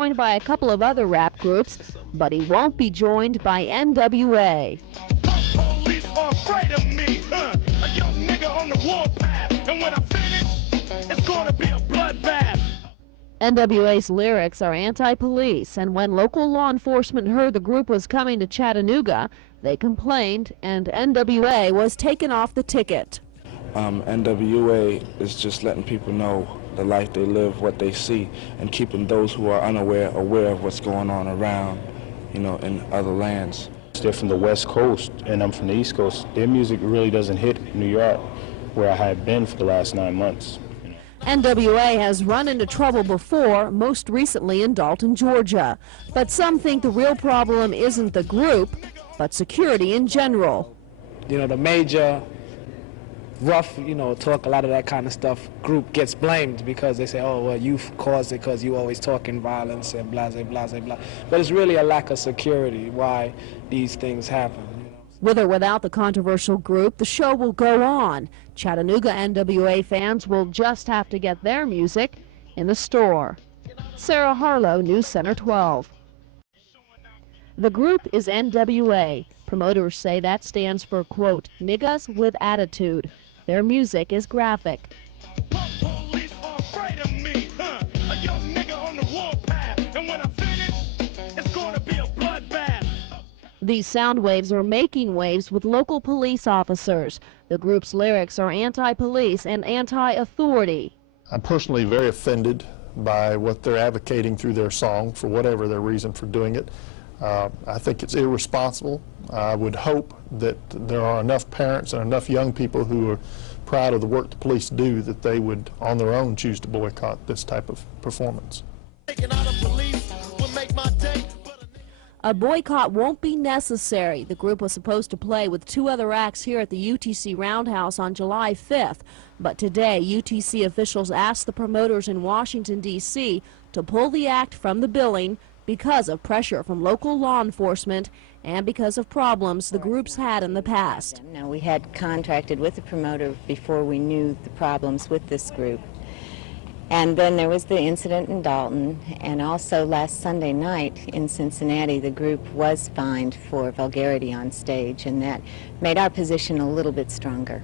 Joined by a couple of other rap groups, but he won't be joined by NWA. Police are afraid of me, a young nigga on the warpath, and when I finish, it's gonna be a bloodbath. NWA's lyrics are anti-police, and when local law enforcement heard the group was coming to Chattanooga, they complained, and NWA was taken off the ticket. NWA is just letting people know the life they live, what they see, and keeping those who are unaware aware of what's going on around, in other lands. They're from the West Coast, and I'm from the East Coast. Their music really doesn't hit New York, where I had been for the last 9 months. NWA has run into trouble before, most recently in Dalton, Georgia. But some think the real problem isn't the group, but security in general. The major rough, talk, a lot of that kind of stuff, group gets blamed because they say, oh, well, you caused it because you always talking violence and blah, blah, blah, blah. But it's really a lack of security why these things happen. With or without the controversial group, the show will go on. Chattanooga NWA fans will just have to get their music in the store. Sarah Harlow, News Center 12. The group is NWA. Promoters say that stands for, quote, niggas with attitude. Their music is graphic. Police are afraid of me, a young nigga on the warpath, and when I finish, it's gonna be a bloodbath. These sound waves are making waves with local police officers. The group's lyrics are anti-police and anti-authority. I'm personally very offended by what they're advocating through their song, for whatever their reason for doing it. I think it's irresponsible. I would hope that there are enough parents and enough young people who are proud of the work the police do that they would, on their own, choose to boycott this type of performance. A boycott won't be necessary. The group was supposed to play with 2 other acts here at the UTC Roundhouse on July 5th. But today, UTC officials asked the promoters in Washington, D.C. to pull the act from the billing because of pressure from local law enforcement and because of problems the groups had in the past. Now, we had contracted with the promoter before we knew the problems with this group. And then there was the incident in Dalton, and also last Sunday night in Cincinnati, the group was fined for vulgarity on stage, and that made our position a little bit stronger.